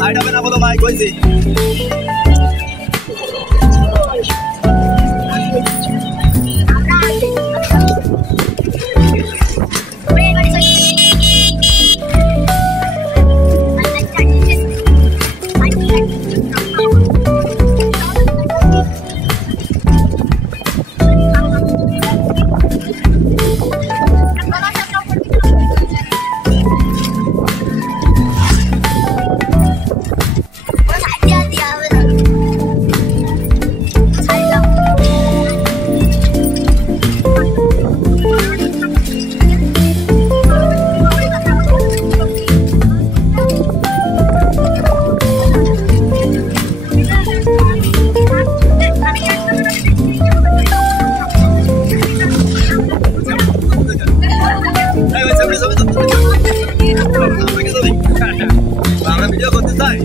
Side হবে না বলো ভাই কইছি আমরা ভিডিও করতে চাই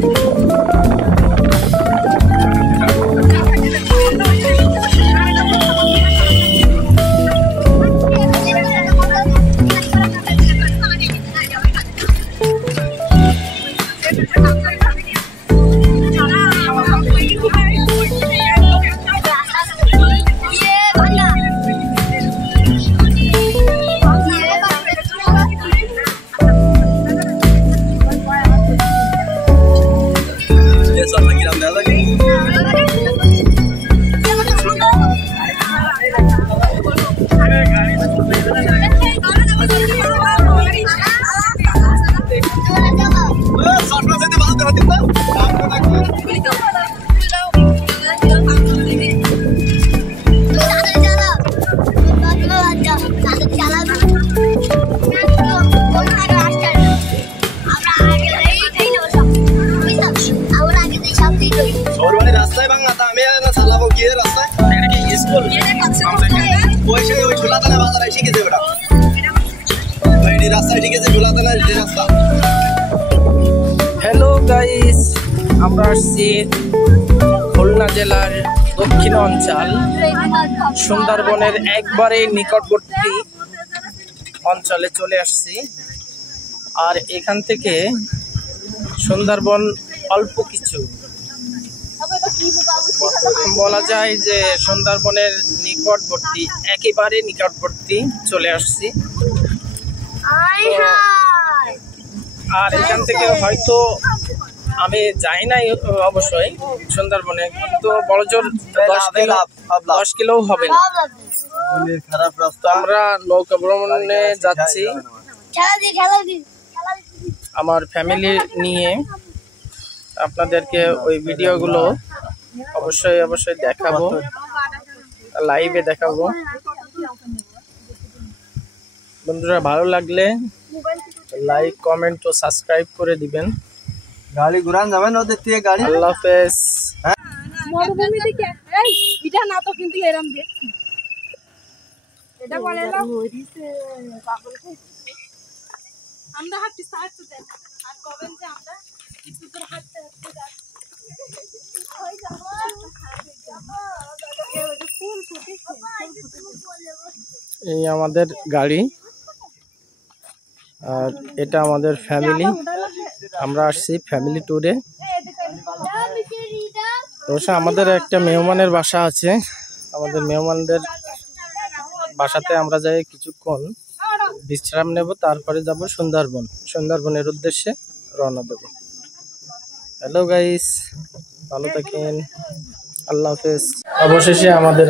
রাস্তায় ভাঙা তা আমি চালাবো গিয়ে রাস্তায় স্কুল ওই ঝুলাতলা বাজারে শিখেছে ওটা রাস্তায় শিখেছে ঝুলাতলা রাস্তা। হ্যালো গাইস, আমরা আসছি খুলনা জেলার দক্ষিণ অঞ্চল সুন্দরবনের একবারে নিকটবর্তী অঞ্চলে চলে আসছি। আর এখান থেকে সুন্দরবন অল্প কিছু বলা যায় যে সুন্দরবনের নিকটবর্তী একেবারে নিকটবর্তী চলে আসছি। আর এখান থেকে হয়তো আমি যাই নাই অবশ্যই সুন্দরবনে, কিন্তু বড়জোর 10 কিলো হবে না। তো আমরা নৌকা ভ্রমণে যাচ্ছি আমার ফ্যামিলি নিয়ে। আপনাদেরকে ওই ভিডিওগুলো অবশ্যই দেখাবো, লাইভে দেখাবো। বন্ধুরা, ভালো লাগলে লাইক, কমেন্ট ও সাবস্ক্রাইব করে দিবেন। গাড়ি ঘুরান যাবেন ওদের থেকে গাড়ি। আল্লাহ হাফেজ। মরুভূমি থেকে এই এটা না তো কিন্তু এরকম দেখছি এটা বলে না পাগল খাইছে। আমরা হাঁটতে সাথে দেন আর কবেন যে আমরা কিছু দূর হাঁটতে হাঁটতে যাচ্ছি ওই যাবো ফুল ফুটেছে। এই আমাদের গাড়ি আর এটা আমাদের ফ্যামিলি। আমরা আসছি ফ্যামিলি ট্যুরে। অবশ্য আমাদের একটা মেহমানের বাসা আছে, আমাদের মেহমানদের বাসাতে আমরা যাই কিছুক্ষণ বিশ্রাম নেব, তারপরে যাব সুন্দরবনের উদ্দেশ্যে রওনা দেব। হ্যালো গাইস, ভালো থাকেন, আল্লাহ হাফেজ। অবশেষে আমাদের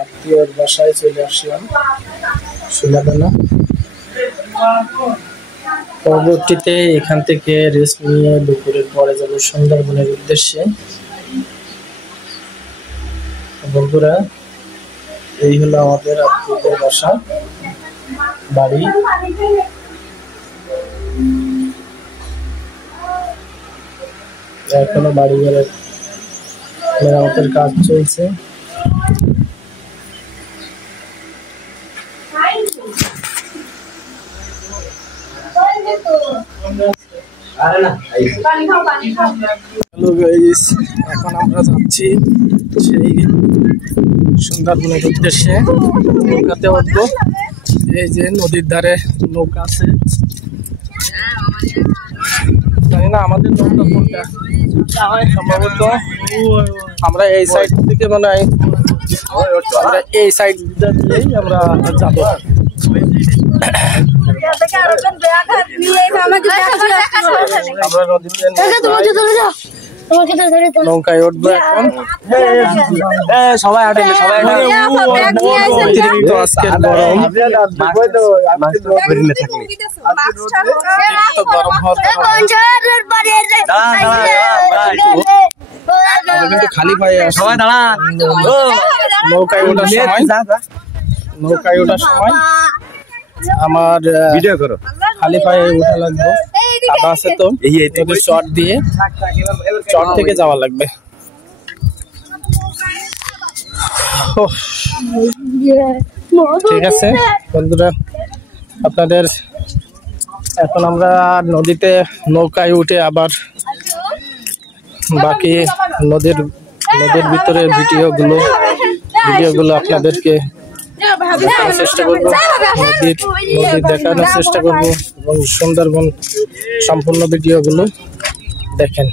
আত্মীয়র বাসায় চলে আসলাম সুলাদানা। পরবর্তীতে এখান থেকে রেস্ট নিয়ে দুপুরের পরে যাব সুন্দরবনের উদ্দেশ্যে। বন্ধুরা, এই হলো আমাদের আত্মীয়দের বাসা বাড়ি। এখনো বাড়ি ঘরের মেরামতের কাজ চলছে। হ্যালো গাইস, এখন আমরা যাচ্ছি সেই সুন্দরবনের উদ্দেশ্যে। নৌকাতে উঠবো। এই যে নদীর ধারে নৌকা আছে, জানি না আমাদের নৌকা কোনটা, সম্ভবত আমরা এই সাইড থেকে মনে হয় আমরা এই সাইড দিয়েই আমরা যাবো। আমরা নদীতে নৌকায় উঠবো এখন। সবাই হাঁটেন, সবাই অতিরিক্ত আজকের গরম, গরম হওয়ার কিন্তু খালি পায়ে সবাই দাঁড়ান। নৌকায় ওঠার সময় আমার ভিডিও করো, খালি পায়ে উঠা লাগবে, কাদা আছে তো নদীর চট দিয়ে চট থেকে যাওয়া লাগবে। ঠিক আছে বন্ধুরা, আপনাদের এখন আমরা নদীতে নৌকায় উঠে আবার বাকি নদীর ভিতরে ভিডিওগুলো আপনাদেরকে দেখানোর চেষ্টা করবো, নদী দেখানোর চেষ্টা করবো এবং সুন্দরবন সম্পূর্ণ ভিডিওগুলো দেখেন।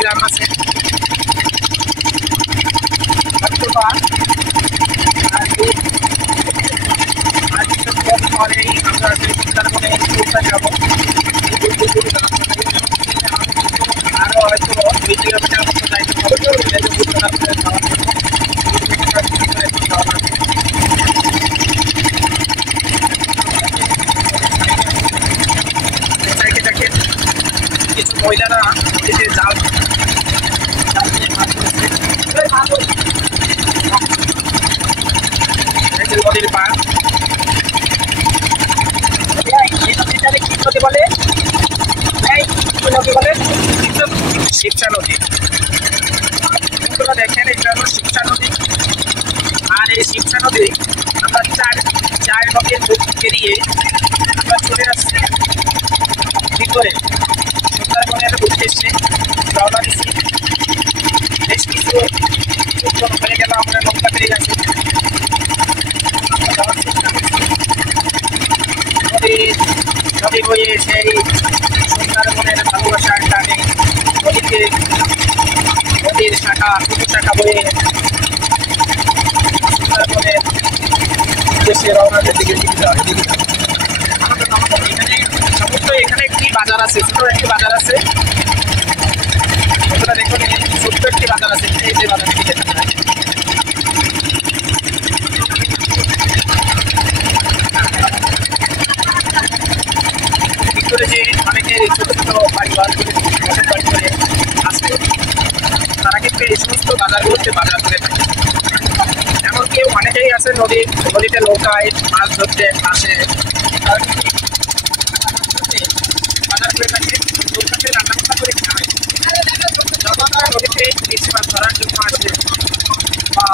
গ্রাম আছে আরো হয়তো 2 কিলোমিটার মতো যাইতে হবে। কিছু মহিলারা নদীতে জাল দিয়ে মাছ ধরছে। নদীর পাড় এই নদীটাকে কি নদী বলে? শিবচা নদী। দেখেন এটা হলো শিবচা নদী। আর এই শিবচা নদী আমরা চার নদীর মুখ পেরিয়ে আমরা চলে আসছি ভিতরে সুন্দরবনের উদ্দেশ্যে রওনা দিচ্ছি। বেশ কিছু হয়ে গেল, আমরা নৌকা পেয়ে গেছি। নদী বয়ে সেই সুন্দরবনের ভালোবাসার টানে নদীর শাখা বয়ে সুন্দরবনের উদ্দেশ্যে রওনা দিতে গেছি। এখানে সমুদ্র, এখানে একটি বাজার আছে, ছোট একটি বাজার আছে। বন্ধুরা দেখুন, ছোট্ট একটি বাজার আছে, এই যে বাজারটি দেখা যায়। ভিতরে যে অনেকে ছোট ছোট বাড়ি ঘর করে বসত বাড়ি করে আসে, তারা কিন্তু এই সমস্ত বাজারগুলোতে বাজার করে থাকে। এমনকি অনেকেই আছে নদীতে নৌকায় মাছ ধরতে আসে, তারা কিন্তু বাজার করে থাকে, নৌকাতে রান্নাবান্না করে খায়। যখন তারা নদীতে ইলিশ মাছ ধরার জন্য আসে বা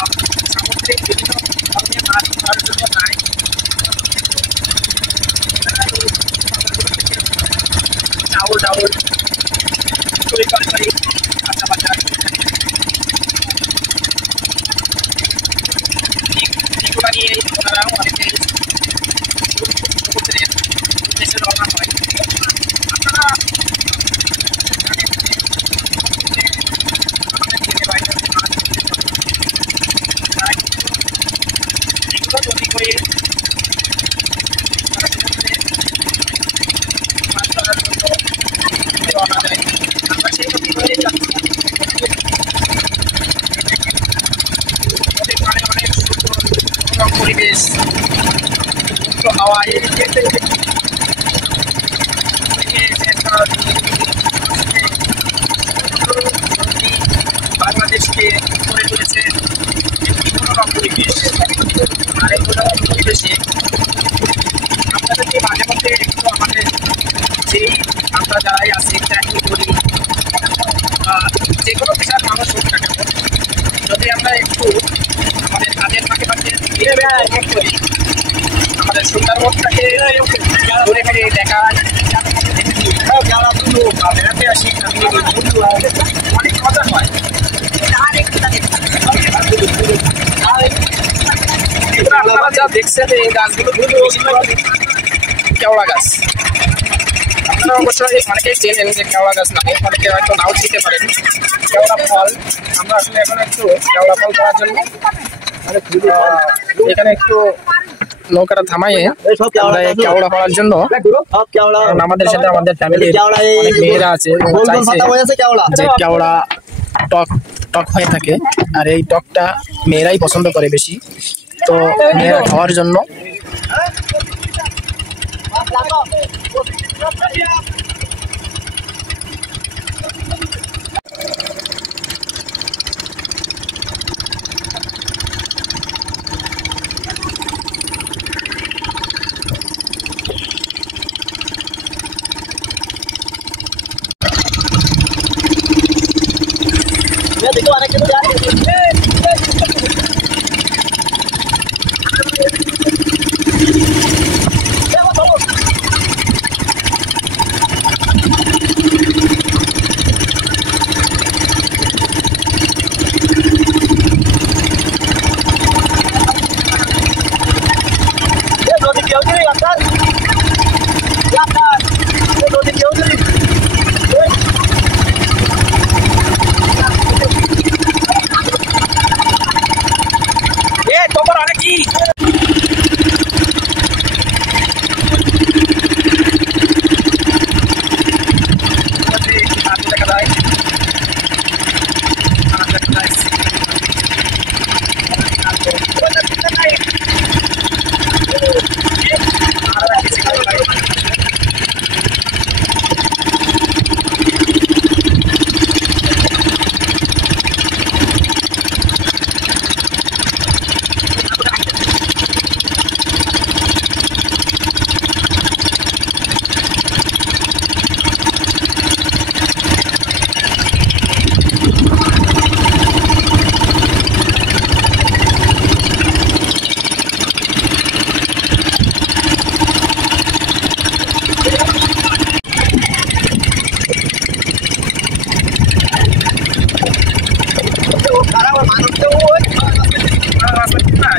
সামুদ্রিক বিভিন্ন ধরনের মাছ ধরার জন্য যায়, চাউল তৈরি তরকারি কাঁচা বাজার এগুলো নিয়ে ওনারাও অনেকেই সমুদ্রের উদ্দেশ্যে রওনা হয়। আপনারা এগুলো তৈরি করে মাছ ধরার জন্য রওনা দেয়। আমরা সেই তৈরি করে নদীর পাড়ে অনেক সুন্দর পরিবেশ, মুক্ত হাওয়া, বাংলাদেশকে করে তুলেছে একটি মনোরম পরিবেশ। আর এই মনোরম পরিবেশে আপনাদেরকে মাঝে মধ্যে একটু আমাদের যেই আমরা যারাই আছি, চাকরি করি বা যে কোনো পেশার মানুষ হোক না কেন, যদি আমরা একটু আমাদের কাজের ফাঁকে ফাঁকে ভ্রমণ করি, আমাদের সুন্দরবনটাকে ঘুরে ফিরে দেখায়, বেড়াতে আসি, অনেক মজা হয়। আপনারা যা দেখছেন এই গাছগুলো কেওড়া গাছ। আপনারা অবশ্যই অনেকেই চেনেন যে কেওড়া গাছ নামে, অনেকে হয়তো নাও চিনতে পারেন। কেওড়া ফল, আমরা আসলে এখন একটু কেওড়া ফল খাওয়ার জন্য এখানে একটু নৌকাটা থামাইয়ে আমরা কেওড়া খাওয়ার জন্য, আমাদের সাথে আমাদের ফ্যামিলির অনেক মেয়েরা আছে যে কেওড়া টক হয়ে থাকে, আর এই টকটা মেয়েরাই পছন্দ করে বেশি, তো মেয়েরা খাওয়ার জন্য देखो आने के लिए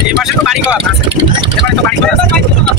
এই পাশে তো বাড়ি ঘর আছে, এবারে তো বাড়ি ঘর আছে।